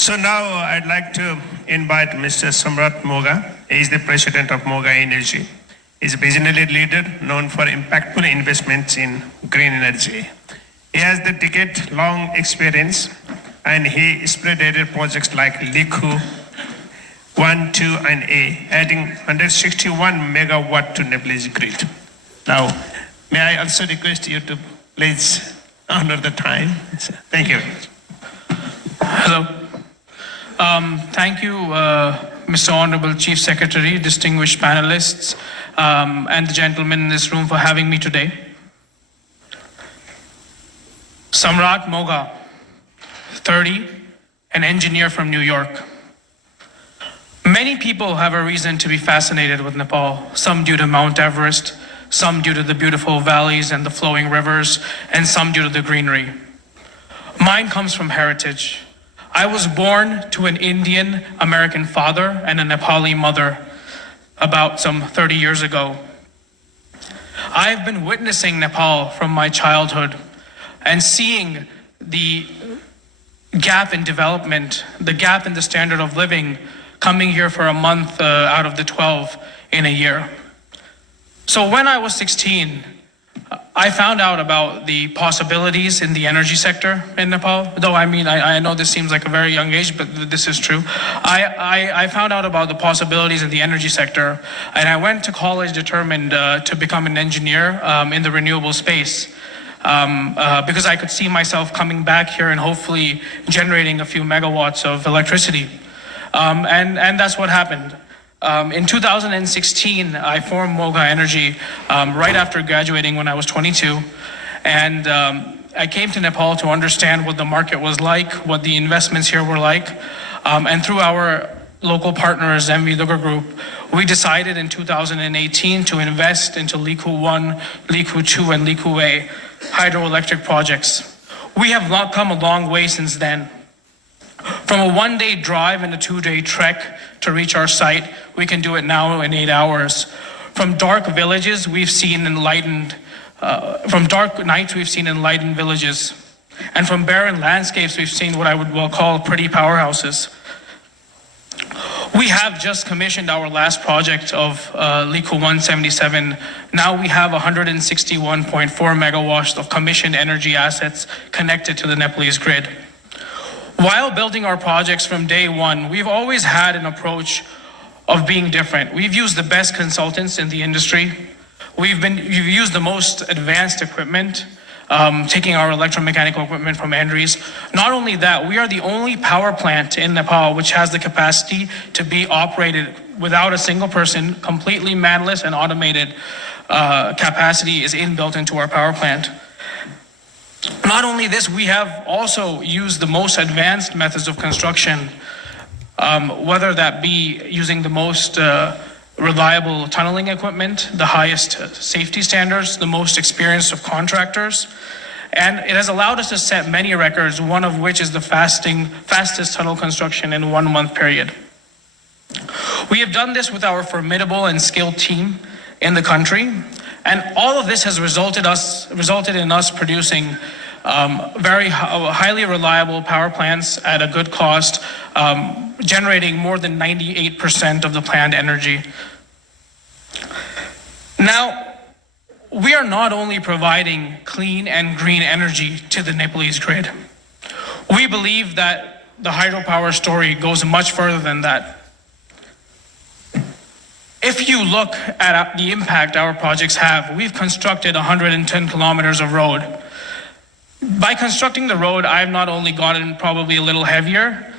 So now I'd like to invite Mr. Samrat Moga. He is the president of Moga Energy. He's a visionary leader known for impactful investments in green energy. He has the decade-long experience and he spearheaded projects like Liku 1, 2, and A, adding 161 megawatt to Nepal's grid. Now, may I also request you to please honor the time? Thank you. Hello. Thank you, Mr. Honorable Chief Secretary, distinguished panelists, and the gentlemen in this room for having me today. Samrat Moga, 30, an engineer from New York. Many people have a reason to be fascinated with Nepal, some due to Mount Everest, some due to the beautiful valleys and the flowing rivers, and some due to the greenery. Mine comes from heritage. I was born to an Indian American father and a Nepali mother about some 30 years ago. I've been witnessing Nepal from my childhood and seeing the gap in development, the gap in the standard of living, coming here for a month out of the 12 in a year. So when I was 16, I found out about the possibilities in the energy sector in Nepal. Though I know this seems like a very young age, but this is true. I found out about the possibilities in the energy sector, and I went to college determined to become an engineer in the renewable space. Because I could see myself coming back here and hopefully generating a few megawatts of electricity. And that's what happened. In 2016, I formed Moga Energy right after graduating when I was 22. And I came to Nepal to understand what the market was like, what the investments here were like. And through our local partners, MV Lugar Group, we decided in 2018 to invest into Liku 1, Liku 2, and Liku A hydroelectric projects. We have come a long way since then. From a one-day drive and a two-day trek to reach our site, we can do it now in 8 hours. From dark villages, we've seen enlightened, from dark nights, we've seen enlightened villages. And from barren landscapes, we've seen what I would well call pretty powerhouses. We have just commissioned our last project of Liku 177. Now we have 161.4 megawatts of commissioned energy assets connected to the Nepalese grid. While building our projects from day one, we've always had an approach of being different. We've used the best consultants in the industry. We've used the most advanced equipment, taking our electromechanical equipment from Andries. Not only that, we are the only power plant in Nepal which has the capacity to be operated without a single person, completely manless and automated capacity is inbuilt into our power plant. Not only this, we have also used the most advanced methods of construction, whether that be using the most reliable tunneling equipment, the highest safety standards, the most experienced of contractors. And it has allowed us to set many records, one of which is the fastest tunnel construction in 1 month period. We have done this with our formidable and skilled team in the country. And all of this has resulted in us producing very highly reliable power plants at a good cost, generating more than 98% of the planned energy. Now, we are not only providing clean and green energy to the Nepalese grid. We believe that the hydropower story goes much further than that. If you look at the impact our projects have, we've constructed 110 kilometers of road. By constructing the road, I've not only gotten probably a little heavier,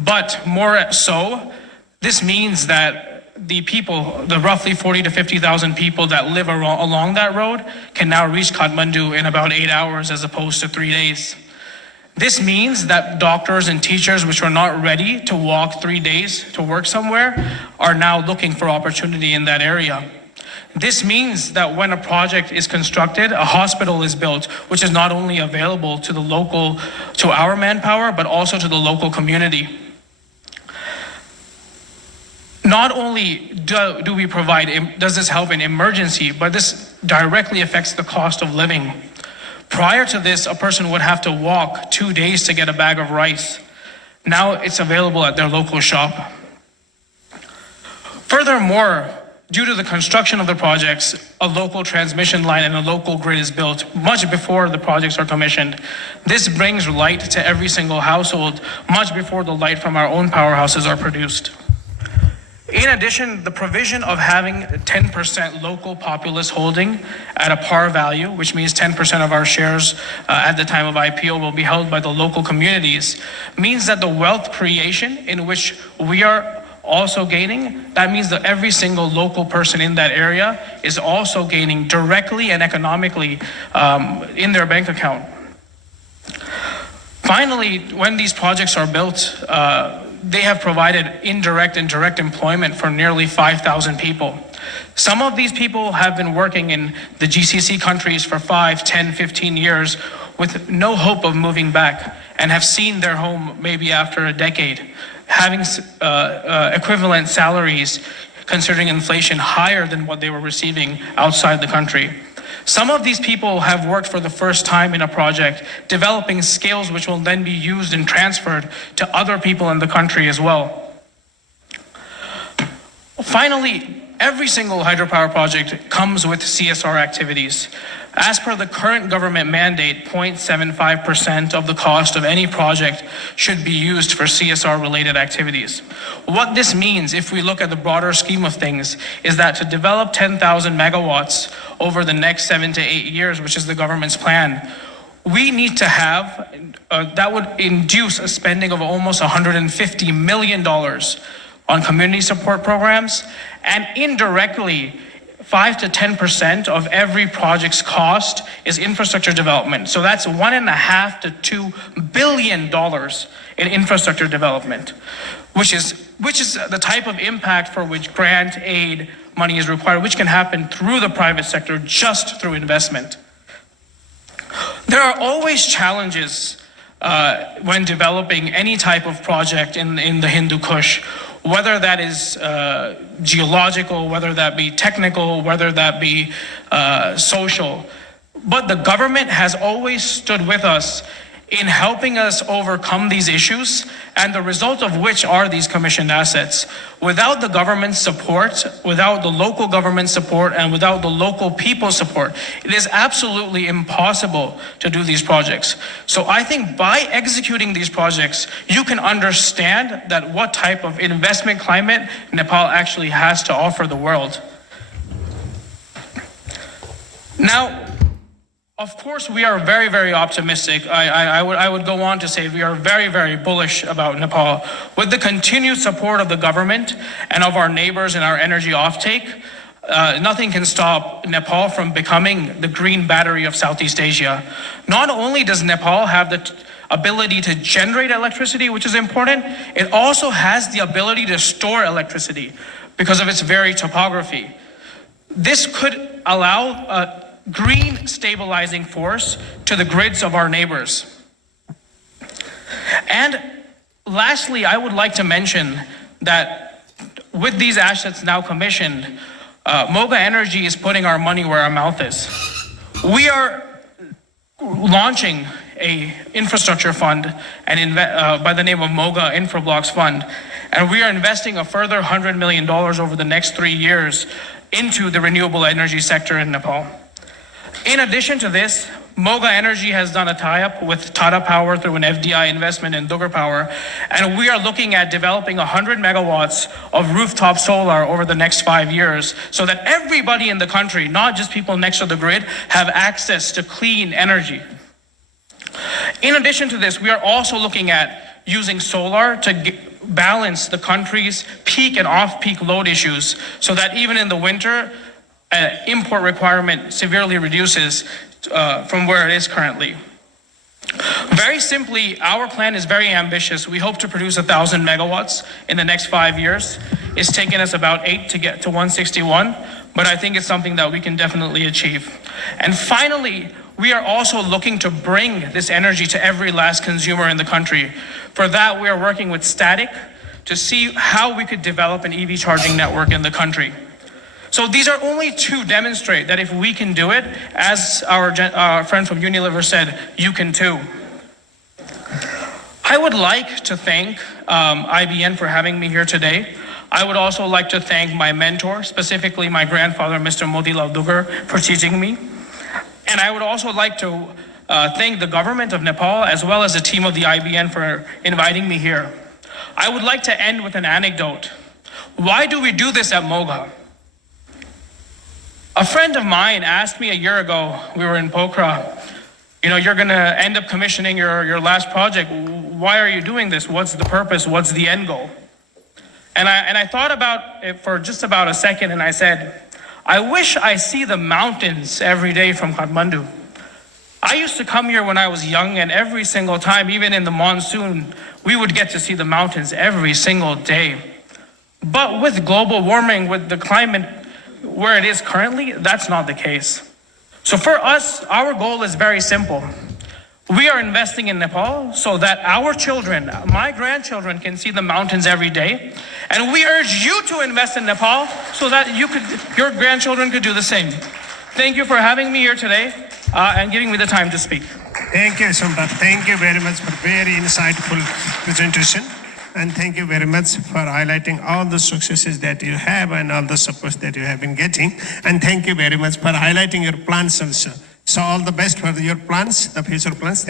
but more so, this means that the people, the roughly 40 to 50,000 people that live along that road can now reach Kathmandu in about 8 hours as opposed to 3 days. This means that doctors and teachers which were not ready to walk 3 days to work somewhere are now looking for opportunity in that area. This means that when a project is constructed, a hospital is built, which is not only available to to our manpower, but also to the local community. Not only does this help in emergency, but this directly affects the cost of living. Prior to this, a person would have to walk 2 days to get a bag of rice. Now it's available at their local shop. Furthermore, due to the construction of the projects, a local transmission line and a local grid is built much before the projects are commissioned. This brings light to every single household much before the light from our own powerhouses are produced. In addition, the provision of having 10% local populace holding at a par value, which means 10% of our shares at the time of IPO will be held by the local communities, means that the wealth creation in which we are also gaining, that means that every single local person in that area is also gaining directly and economically in their bank account. Finally, when these projects are built, they have provided indirect and direct employment for nearly 5,000 people. Some of these people have been working in the GCC countries for 5, 10, 15 years with no hope of moving back and have seen their home maybe after a decade, having equivalent salaries considering inflation higher than what they were receiving outside the country. Some of these people have worked for the first time in a project, developing skills which will then be used and transferred to other people in the country as well. Finally, every single hydropower project comes with CSR activities. As per the current government mandate, 0.75% of the cost of any project should be used for CSR-related activities. What this means, if we look at the broader scheme of things, is that to develop 10,000 megawatts over the next 7 to 8 years, which is the government's plan, we need to have, that would induce a spending of almost $150 million on community support programs, and indirectly, 5 to 10% of every project's cost is infrastructure development. So that's $1.5 to $2 billion in infrastructure development, which is the type of impact for which grant aid money is required, which can happen through the private sector just through investment. There are always challenges when developing any type of project in the Hindu Kush, whether that is geological, whether that be technical, whether that be social. But the government has always stood with us in helping us overcome these issues, and the result of which are these commissioned assets. Without the government's support, without the local government support, and without the local people's support, it is absolutely impossible to do these projects. So I think by executing these projects, you can understand that what type of investment climate Nepal actually has to offer the world. Now, of course, we are very, very optimistic. I would go on to say we are very, very bullish about Nepal. With the continued support of the government and of our neighbors in our energy offtake, nothing can stop Nepal from becoming the green battery of Southeast Asia. Not only does Nepal have the ability to generate electricity, which is important, it also has the ability to store electricity because of its very topography. This could allow a green stabilizing force to the grids of our neighbors. And lastly, I would like to mention that with these assets now commissioned, Moga Energy is putting our money where our mouth is. We are launching a infrastructure fund and by the name of Moga Infrablocks Fund, and we are investing a further $100 million over the next 3 years into the renewable energy sector in Nepal. In addition to this, Moga Energy has done a tie-up with Tata Power through an FDI investment in Dugar Power, and we are looking at developing 100 megawatts of rooftop solar over the next 5 years so that everybody in the country, not just people next to the grid, have access to clean energy. In addition to this, we are also looking at using solar to balance the country's peak and off-peak load issues so that even in the winter, import requirement severely reduces from where it is currently. Very simply, our plan is very ambitious. We hope to produce 1,000 megawatts in the next 5 years. It's taken us about 8 to get to 161, but I think it's something that we can definitely achieve. And finally, we are also looking to bring this energy to every last consumer in the country. For that, we are working with Static to see how we could develop an EV charging network in the country. So these are only to demonstrate that if we can do it, as our friend from Unilever said, you can too. I would like to thank IBN for having me here today. I would also like to thank my mentor, specifically my grandfather, Mr. Motilal Dugar, for teaching me. And I would also like to thank the government of Nepal as well as the team of the IBN for inviting me here. I would like to end with an anecdote. Why do we do this at Moga? A friend of mine asked me a year ago, we were in Pokhara, you're gonna end up commissioning your last project. Why are you doing this? What's the purpose? What's the end goal? And I thought about it for just about a second and I said, I wish I see the mountains every day from Kathmandu. I used to come here when I was young and every single time, even in the monsoon, we would get to see the mountains every single day. But with global warming, with the climate where it is currently, that's not the case. So for us, our goal is very simple. We are investing in Nepal so that our children, my grandchildren, can see the mountains every day. And we urge you to invest in Nepal so that your grandchildren could do the same. Thank you for having me here today and giving me the time to speak. Thank you, Samrat. Thank you very much for very insightful presentation. And thank you very much for highlighting all the successes that you have and all the support that you have been getting. And thank you very much for highlighting your plans also. So all the best for your plans, the future plans.